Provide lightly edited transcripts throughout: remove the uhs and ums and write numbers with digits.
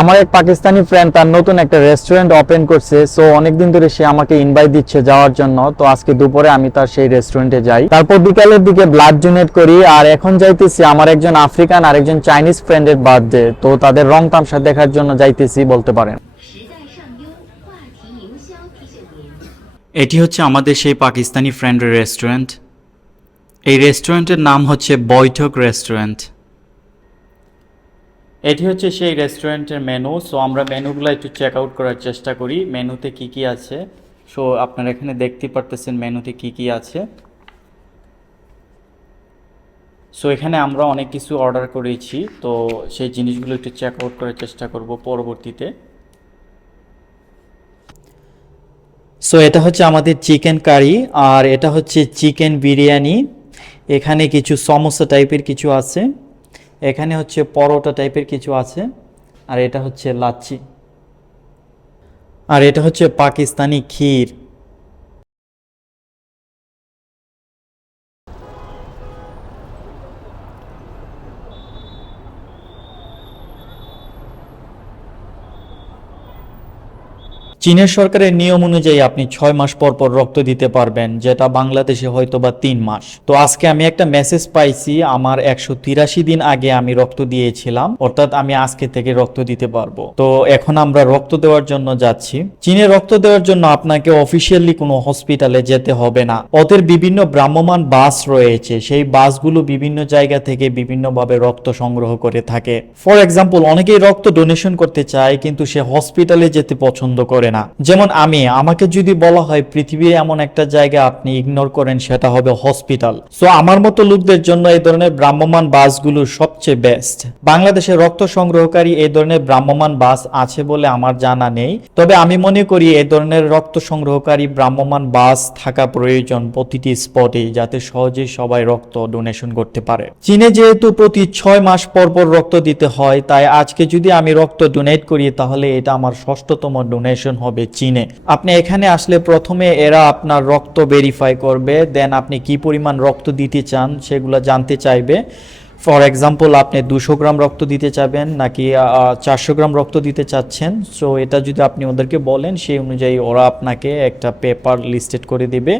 আমার এক পাকিস্তানি ফ্রেন্ড তার নতুন একটা রেস্টুরেন্ট ওপেন করছে, সো অনেকদিন ধরে সে আমাকে ইনভাইট দিচ্ছে যাওয়ার জন্য। তো আজকে দুপুরে আমি তার সেই রেস্টুরেন্টে যাই, তারপর বিকালের দিকে ব্লাড ডোনেট করি। আর এখন যাইতেছি আমার একজন আফ্রিকান আর একজন চাইনিজ ফ্রেন্ডের বার্থডে, তো তাদের রং তামসা দেখার জন্য যাইতেছি বলতে পারেন। এটি হচ্ছে আমাদের সেই পাকিস্তানি ফ্রেন্ডের রেস্টুরেন্ট। এই রেস্টুরেন্টের নাম হচ্ছে বৈঠক রেস্টুরেন্ট। এটি হচ্ছে সেই রেস্টুরেন্টের মেনু। সো আমরা মেনুগুলো একটু চেক আউট করার চেষ্টা করি, মেনুতে কি কি আছে। সো আপনারা এখানে দেখতে পারতেছেন মেনুতে কি কি আছে। সো এখানে আমরা অনেক কিছু অর্ডার করেছি, তো সেই জিনিসগুলো একটু চেক আউট করার চেষ্টা করব পরবর্তীতে। সো এটা হচ্ছে আমাদের চিকেন কারি, আর এটা হচ্ছে চিকেন বিরিয়ানি। এখানে কিছু সমোসা টাইপের কিছু আছে, এখানে হচ্ছে পরোটা টাইপের কিছু আছে, আর এটা হচ্ছে লাচ্ছি, আর এটা হচ্ছে পাকিস্তানি ক্ষীর। চীনের সরকারের নিয়ম অনুযায়ী আপনি 6 মাস পর পর রক্ত দিতে পারবেন, যেটা বাংলাদেশে হয়তো বা 3 মাস। তো আজকে আমি একটা মেসেজ পাইছি, আমার 183 দিন আগে আমি রক্ত দিয়েছিলাম, অর্থাৎ আমি আজকে থেকে রক্ত দিতে পারবো। তো এখন আমরা রক্ত দেওয়ার জন্য যাচ্ছি। চীনে রক্ত দেওয়ার জন্য আপনাকে অফিসিয়ালি কোনো হসপিটালে যেতে হবে না, ওদের বিভিন্ন ভ্রাম্যমাণ বাস রয়েছে, সেই বাসগুলো বিভিন্ন জায়গা থেকে বিভিন্নভাবে রক্ত সংগ্রহ করে থাকে। ফর এক্সাম্পল, অনেকেই রক্ত ডোনেশন করতে চায় কিন্তু সে হসপিটালে যেতে পছন্দ করে না। যেমন আমাকে যদি বলা হয় পৃথিবীর এমন একটা জায়গা আপনি ইগনোর করেন, সেটা হবে হসপিটাল। সো আমার মতো লোকদের জন্য এই ধরনের ভ্রাম্যমাণ বাসগুলো সবচেয়ে বেস্ট। বাংলাদেশে রক্ত সংগ্রহকারী এই ধরনের ভ্রাম্যমাণ বাস আছে বলে আমার জানা নেই, তবে আমি মনে করি এই ধরনের রক্ত সংগ্রহকারী ভ্রাম্যমাণ বাস থাকা প্রয়োজন প্রতিটি স্পটে, যাতে সহজেই সবাই রক্ত ডোনেশন করতে পারে। চীনে যেহেতু প্রতি 6 মাস পর পর রক্ত দিতে হয়, তাই আজকে যদি আমি রক্ত ডোনেট করি তাহলে এটা আমার 6তম ডোনেশন হবে চীনে। আপনি এখানে আসলে প্রথমে এরা আপনার রক্ত ভেরিফাই করবে, দেন আপনি কি পরিমাণ রক্ত দিতে চান সেগুলো জানতে চাইবে। ফর এক্সাম্পল, আপনি 200 গ্রাম রক্ত দিতে চাবেন নাকি 400 গ্রাম রক্ত দিতে চাচ্ছেন। সো এটা যদি আপনি ওদেরকে বলেন, সেই অনুযায়ী ওরা আপনাকে একটা পেপার লিস্টেড করে দিবে।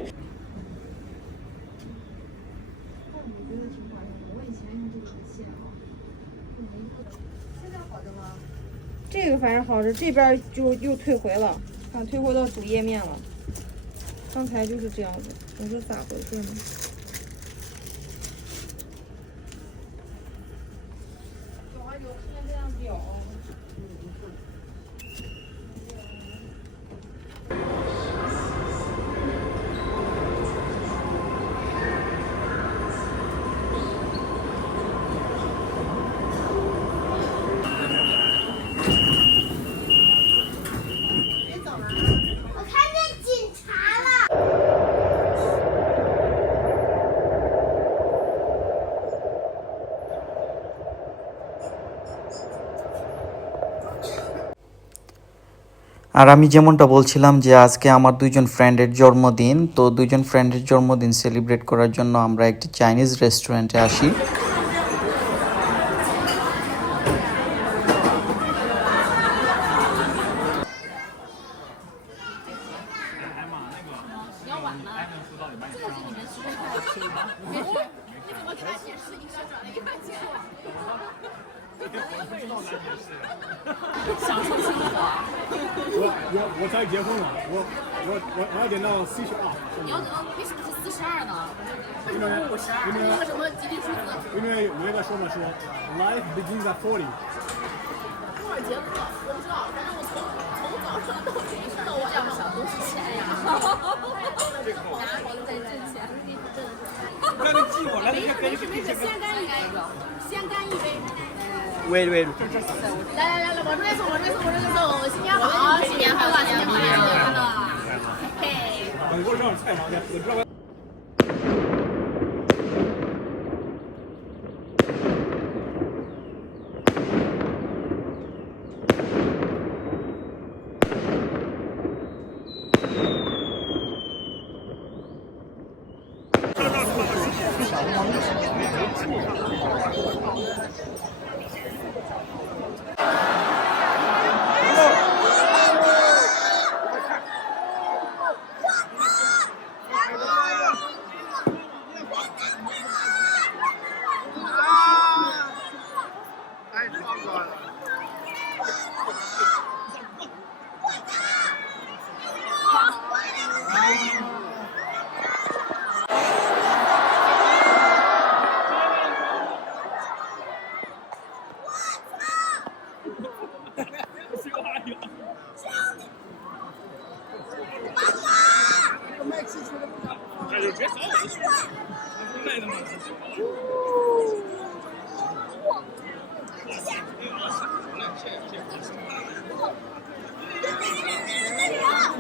这个反正好吃，这边就又退回了，看退回到主页面了。刚才就是这样子，我说咋回事呢？有现在这样表。আর আমি যেমনটা বলছিলাম যে আজকে আমার দুইজন ফ্রেন্ডের জন্মদিন, তো দুইজন ফ্রেন্ডের জন্মদিন সেলিব্রেট করার জন্য আমরা একটি চাইনিজ রেস্টুরেন্টে আসি।我才结婚了，我要点到42。你要为什么是42呢？为什么不52？这个什么吉利数字？因为有一个说法说 ，life begins at 40。多少节课？我不知道，反正我从早上到到晚上想都是钱呀。拿好了再挣钱，那就寄过来，没事，先干一杯，先干一杯。Wait. 来，往这边送，新年好，新年快乐，新年快乐。嘿。等给我上菜上去，我知道。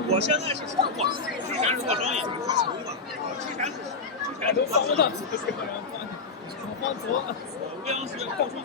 我现在是从广，之前是做生意，之前都放不到几个人，我放足了，我刚是告诉你。